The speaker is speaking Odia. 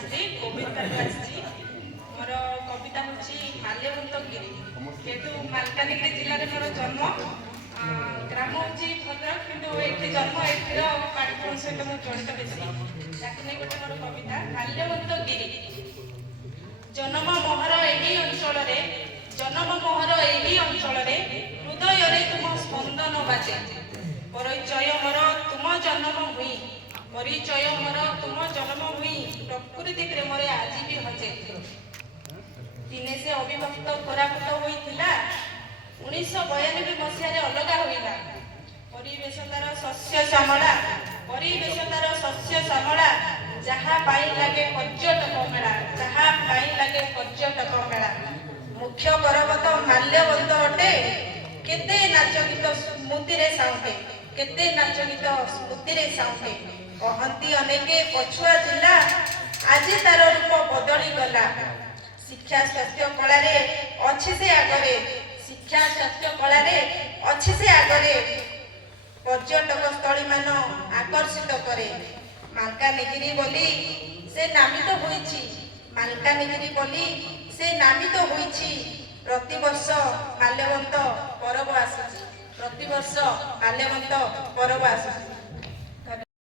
ଆସିଛି ଗୋବିନ୍ଦରୁ ଆସିଛି। ମୋର କବିତା ହେଉଛି ମାଲ୍ୟବନ୍ତଗିରି। ଯେହେତୁ ମାଲକାନଗିରି ଜିଲ୍ଲାରେ ମୋର ଜନ୍ମ, ଗ୍ରାମ ହେଉଛି ଭଦ୍ରକ, କିନ୍ତୁ ଏଠି ଜନ୍ମ, ଏଠିର ପାଠପଢ଼ା ସହିତ ମୁଁ ଜଡ଼ିତ ବେଶୀ। ତାକୁ ନେଇ ଗୋଟେ ମୋର କବିତା ମାଲ୍ୟବନ୍ତଗିରି। ଜନମ ମୋହର ଏହି ଅଞ୍ଚଳରେ, ଜନମ ମୋହର ଏହି ଅଞ୍ଚଳରେ, ହୃଦୟରେ ତୁମ ସ୍ପନ୍ଦନ ବାଜେ। ପରିଚୟ ମୋର ତୁମ ଜନ୍ମ ହୁଇ, ପରିଚୟ ମୋର ତୁମ ଜନ୍ମ ହୁଇ, ପ୍ରକୃତି ପ୍ରେମରେ ଆଜି ବି ହଜେ। ଦିନେ ସେ ଅବିଭକ୍ତ କୋରାପୁଟ ହୋଇଥିଲା, 1992 ମସିହାରେ ଅଲଗା ହୋଇଲା। ପରିବେଶ ତାର ଶସ୍ୟ ଶ୍ୟାମଳା, ପରିବେଶ ତାର ଶସ୍ୟ ଶ୍ୟାମଳା, ଯାହା ପାଇଁ ଲାଗେ ପର୍ଯ୍ୟଟକ ମେଳା, ଯାହା ପାଇଁ ଲାଗେ ପର୍ଯ୍ୟଟକ ମେଳା। ମୁଖ୍ୟ ପର୍ବତ ମାଲ୍ୟବନ୍ତ ଅଟେ, କେତେ ନାଚ ଗୀତ ସ୍ମୃତିରେ ସାଉଁଟେ, କେତେ ନାଚ ଗୀତ ସ୍ମୃତିରେ ସାଉଁଟେ। କହନ୍ତି ଅନେକେ ପଛୁଆ ଜିଲ୍ଲା, ଆଜି ତାର ରୂପ ବଦଳି ଗଲା। ଶିକ୍ଷା ସ୍ୱାସ୍ଥ୍ୟ କଳାରେ ଅଛି ସେ ଆଗରେ, ଶିକ୍ଷା ସ୍ୱାସ୍ଥ୍ୟ କଳାରେ ଅଛି ସେ ଆଗରେ। ପର୍ଯ୍ୟଟକ ସ୍ଥଳୀ ମାନ ଆକର୍ଷିତ କରେ। ମାଲକାନଗିରି ବୋଲି ସେ ନାମିତ ହୋଇଛି, ମାଲକାନଗିରି ବୋଲି ସେ ନାମିତ ହୋଇଛି। ପ୍ରତିବର୍ଷ ମାଲ୍ୟବନ୍ତ ପରବ ଆସୁଛି, ପ୍ରତିବର୍ଷ ମାଲ୍ୟବନ୍ତ ପରବ ଆସୁଛି।